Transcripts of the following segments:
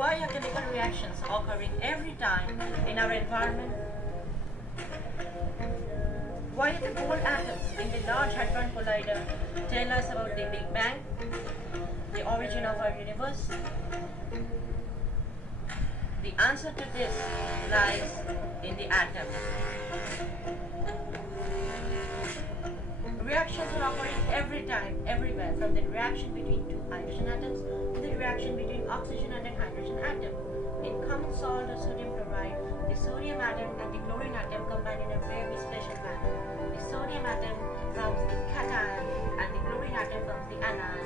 Why are chemical reactions occurring every time in our environment? Why do the gold atoms in the Large Hadron Collider tell us about the Big Bang, the origin of our universe? The answer to this lies in the atom. Reactions are occurring every time, everywhere, from the reaction between two hydrogen atoms to the reaction between oxygen and a hydrogen atom. In common salt or sodium chloride, the sodium atom and the chlorine atom combine in a very special manner. The sodium atom forms the cation and the chlorine atom forms the anion,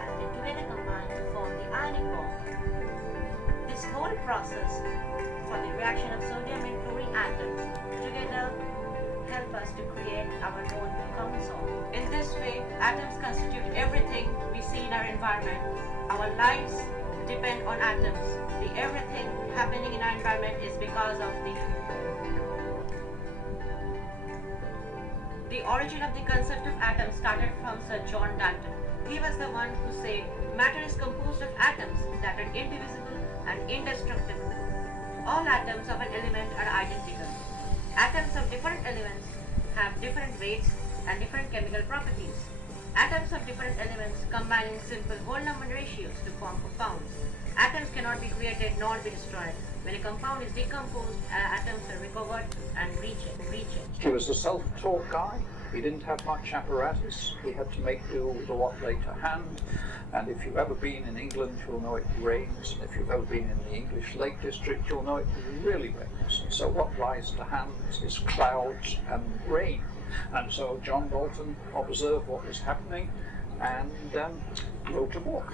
and they together combine to form the ionic bond. This whole process for the reaction of sodium and chlorine atoms together help us to create our own common salt. In this way, atoms constitute everything we see in our environment. Our lives depend on atoms. The everything happening in our environment is because of the origin of the concept of atoms started from Sir John Dalton. He was the one who said matter is composed of atoms that are indivisible and indestructible. All atoms of an element are identical. Atoms of different elements have different weights and different chemical properties. Atoms of different elements combine in simple whole number ratios to form compounds. Atoms cannot be created nor be destroyed. When a compound is decomposed, atoms are recovered and rechanged. He was a self-taught guy. He didn't have much apparatus. He had to make do with what lay to hand. And if you've ever been in England, you'll know it rains. And if you've ever been in the English Lake District, you'll know it really rains. And so what lies to hand is clouds and rain. And so John Dalton observed what was happening and wrote a book,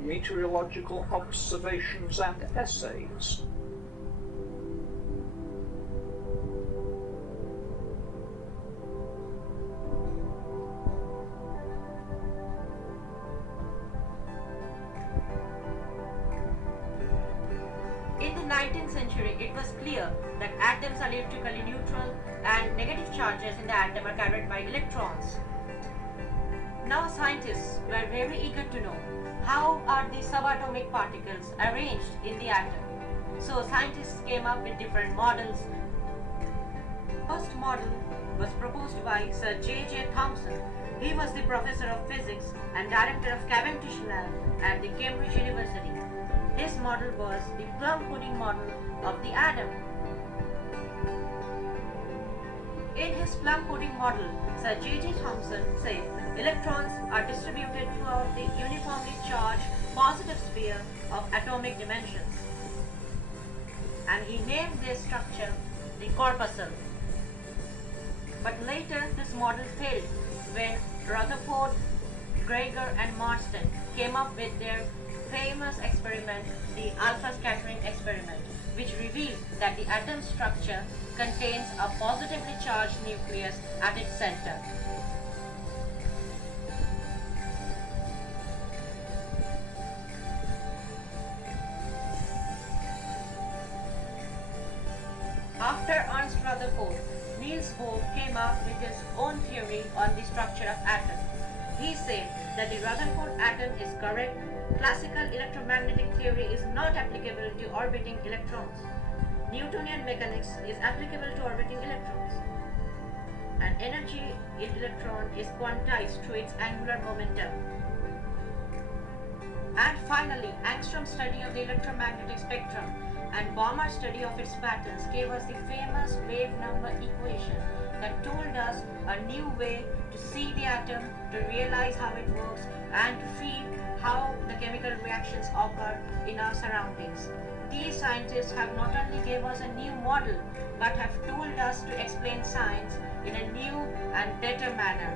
Meteorological Observations and Essays. In the 19th century, it was clear that atoms are electrically neutral and negative charges in the atom are carried by electrons. Now scientists were very eager to know how are the subatomic particles arranged in the atom. So scientists came up with different models. First model was proposed by Sir J.J. Thomson. He was the professor of physics and director of Cavendish Lab at the Cambridge University. His model was the plum pudding model of the atom. In his plum pudding model, Sir J.J. Thomson said electrons are distributed throughout the uniformly charged positive sphere of atomic dimensions. And he named this structure the corpuscle. But later this model failed when Rutherford, Geiger and Marsden came up with their famous experiment, the alpha scattering experiment, which revealed that the atom structure contains a positively charged nucleus at its center. After Ernst Rutherford, Niels Bohr came up with his own theory on the structure of atoms. He said that the Rutherford atom is correct. Classical electromagnetic theory is not applicable to orbiting electrons. Newtonian mechanics is applicable to orbiting electrons. And energy in electron is quantized through its angular momentum. And finally, Angstrom's study of the electromagnetic spectrum and Balmer's study of its patterns gave us the famous wave number equation that told us a new way to see the atom, to realize how it works, and to feel how the chemical reactions occur in our surroundings. These scientists have not only gave us a new model, but have told us to explain science in a new and better manner.